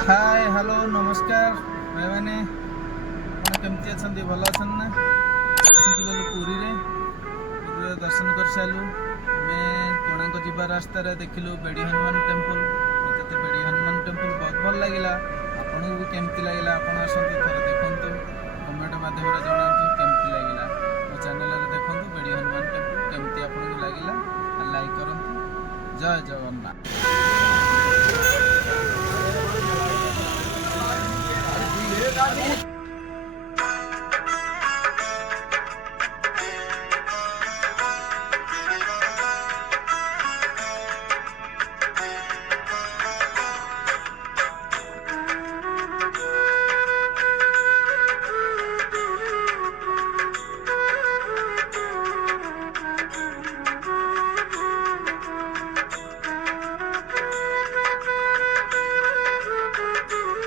Hi hello नमस्कार भाई मैंने केमती अच्छा भल अच्छा ना गलु पुरी रे दर्शन कर सारू आम कोणार्क जीवा रास्तार देखिलु बेड़ी हनुमान टेम्पल मत बेड़ी हनुमान टेम्पल बहुत भल लगे आपन को भी केमती लगे आप आसतु थे देखु कमेंट मध्यम जनातु केमती लगे मो चैनल देखु बेड़ी हनुमान टेम्पल केमती आपको लगे लाइक करूँ जय जगन्नाथ। Thank you.